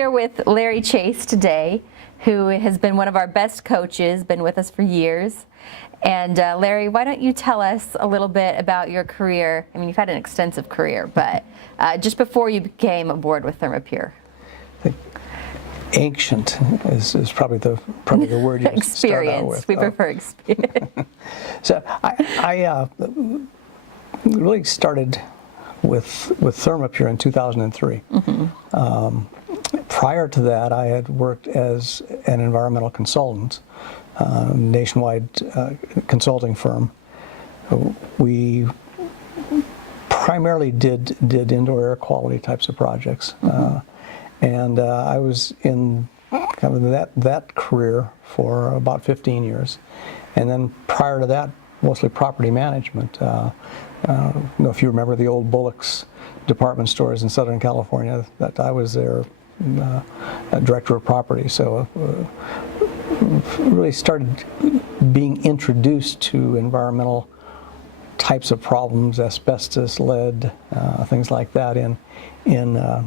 Here with Larry Chase today, who has been one of our best coaches, been with us for years. And Larry, why don't you tell us a little bit about your career? I mean, you've had an extensive career, but just before you came aboard with ThermaPure. I think ancient is probably the word you start out with. Experience. We prefer experience. So I really started with ThermaPure in 2003. Mm-hmm. Prior to that, I had worked as an environmental consultant, nationwide consulting firm. We primarily did indoor air quality types of projects, and I was in kind of that career for about 15 years, and then prior to that, mostly property management. I don't know if you remember the old Bullock's department stores in Southern California. That I was their director of property, so really started being introduced to environmental types of problems, asbestos, lead, things like that in a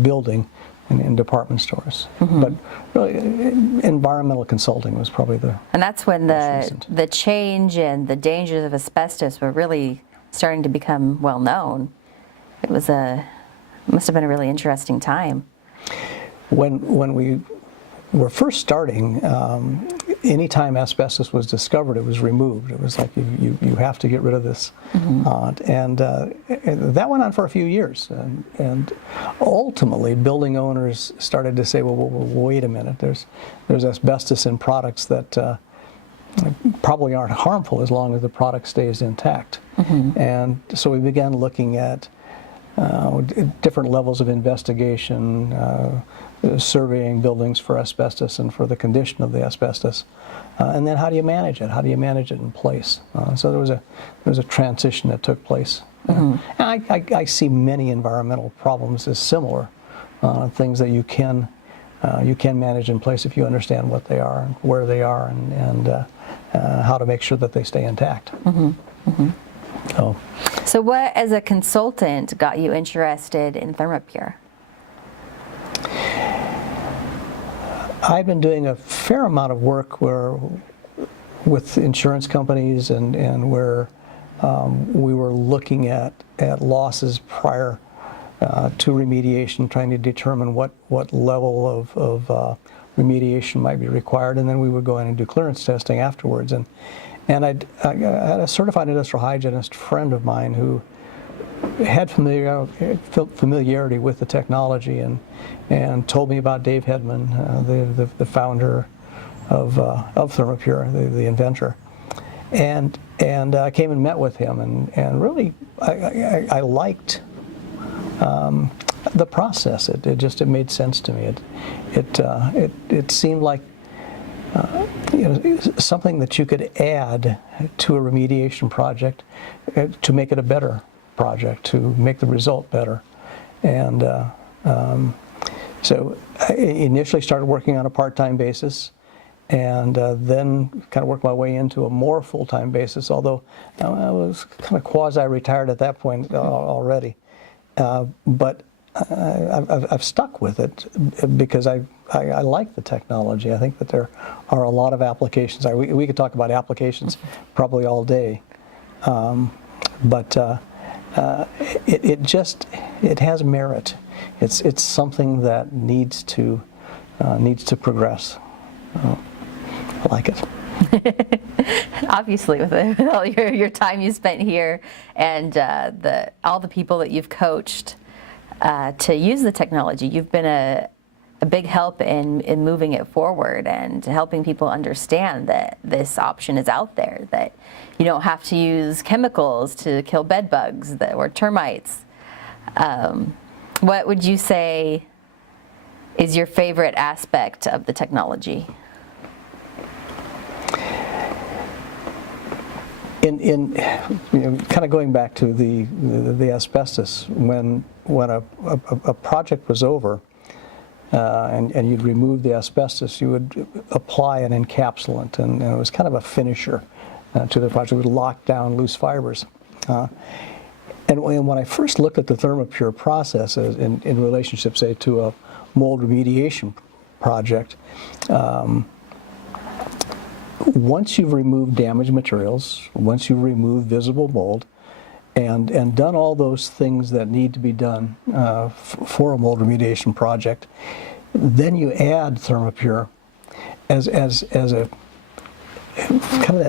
building in department stores. Mm-hmm. But really, environmental consulting was probably the and that's when the change and the dangers of asbestos were really starting to become well known. It must have been a really interesting time. When we were first starting, anytime asbestos was discovered, it was removed. It was like you have to get rid of this, mm-hmm. And that went on for a few years. And ultimately, building owners started to say, well, wait a minute. There's asbestos in products that probably aren't harmful as long as the product stays intact. Mm-hmm. And so we began looking at different levels of investigation, surveying buildings for asbestos and for the condition of the asbestos, and then how do you manage it? How do you manage it in place? So there was a transition that took place. Mm-hmm. And I see many environmental problems as similar, things that you can manage in place if you understand what they are, and where they are, and how to make sure that they stay intact. Mm-hmm. Mm-hmm. So what, as a consultant, got you interested in ThermaPure? I've been doing a fair amount of work with insurance companies and where we were looking at losses prior to remediation, trying to determine what level of remediation might be required, and then we would go in and do clearance testing afterwards. And I had a certified industrial hygienist friend of mine who had familiarity with the technology and told me about Dave Hedman, the founder of ThermaPure, the inventor. And I came and met with him, and really I liked the process. It made sense to me. It seemed like something that you could add to a remediation project to make it a better project, to make the result better. And so I initially started working on a part-time basis, and then kind of worked my way into a more full-time basis, although I was kind of quasi-retired at that point already. But I've stuck with it because I like the technology. I think that there are a lot of applications. We could talk about applications probably all day, but it has merit. It's something that needs to progress. I like it. Obviously, with all your time you spent here and all the people that you've coached to use the technology, you've been a big help in moving it forward and helping people understand that this option is out there, that you don't have to use chemicals to kill bed bugs or termites. What would you say is your favorite aspect of the technology? Kind of going back to the asbestos, when a project was over and you'd remove the asbestos, you would apply an encapsulant, and it was kind of a finisher to the project. It would lock down loose fibers. And when I first looked at the ThermaPure process in relationship, say, to a mold remediation project, once you've removed damaged materials, once you've removed visible mold, and done all those things that need to be done for a mold remediation project, then you add ThermaPure as a kind of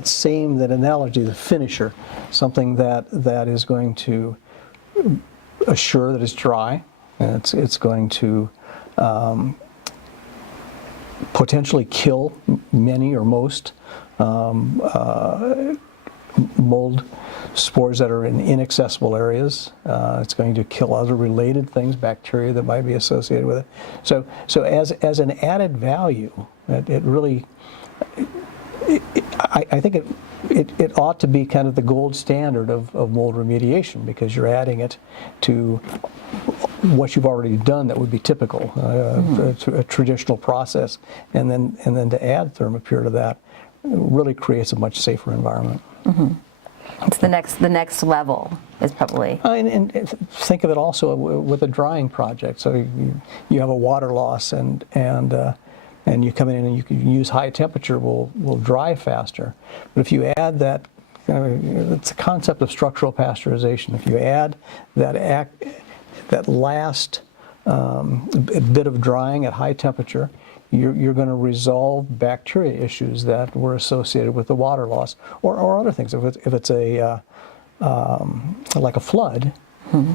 that analogy, the finisher, something that is going to assure that it's dry, and it's going to potentially kill many or most mold spores that are in inaccessible areas. It's going to kill other related things, bacteria that might be associated with it. So as an added value, it really, I think it ought to be kind of the gold standard of mold remediation, because you're adding it to what you've already done that would be typical, a traditional process, and then to add ThermaPure to that really creates a much safer environment. Mm-hmm. It's the next level is probably. And think of it also with a drying project. So you have a water loss, and you come in and you can use high temperature will dry faster. But if you add that, it's a concept of structural pasteurization. If you add that last bit of drying at high temperature, you're going to resolve bacteria issues that were associated with the water loss, or other things. If it's a like a flood, mm-hmm.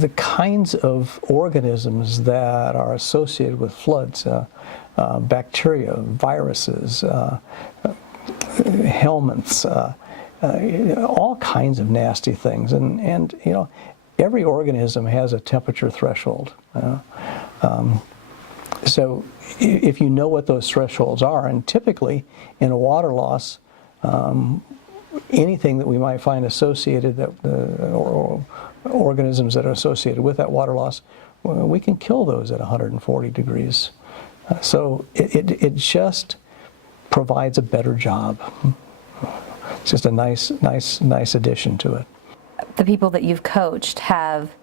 the kinds of organisms that are associated with floods, bacteria, viruses, helminths, all kinds of nasty things, and every organism has a temperature threshold. So if you know what those thresholds are, and typically in a water loss, anything that we might find associated, or organisms that are associated with that water loss, we can kill those at 140 degrees. So it just provides a better job. It's just a nice addition to it. The people that you've coached have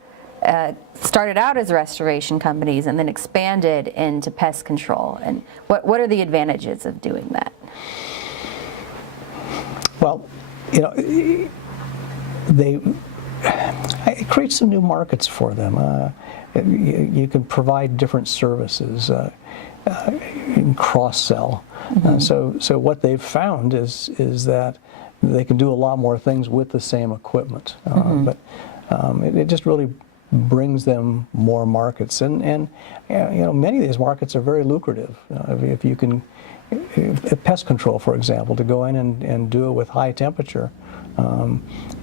started out as restoration companies and then expanded into pest control. And what are the advantages of doing that? Well, it creates some new markets for them. You can provide different services. You can cross-sell. Mm-hmm. So what they've found is that they can do a lot more things with the same equipment. Mm-hmm. But it just really brings them more markets, and many of these markets are very lucrative. If you can, pest control, for example, to go in and do it with high temperature,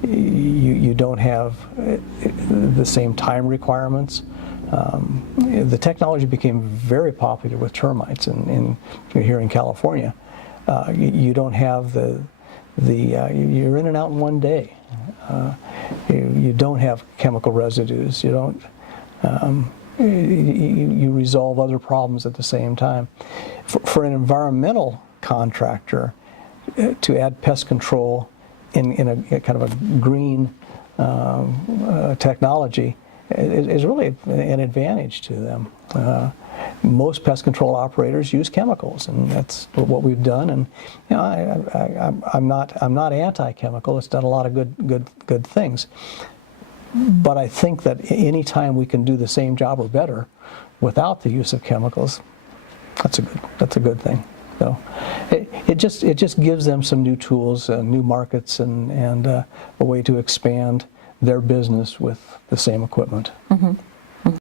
you don't have the same time requirements. The technology became very popular with termites, and here in California, you don't have you're in and out in one day. You don't have chemical residues. You don't. You resolve other problems at the same time. For an environmental contractor, to add pest control in a kind of a green technology is really an advantage to them. Most pest control operators use chemicals, and that's what we've done. And I'm not anti-chemical. It's done a lot of good things. But I think that any time we can do the same job or better without the use of chemicals, that's a good thing. So it just gives them some new tools, new markets, and a way to expand their business with the same equipment. Mm-hmm.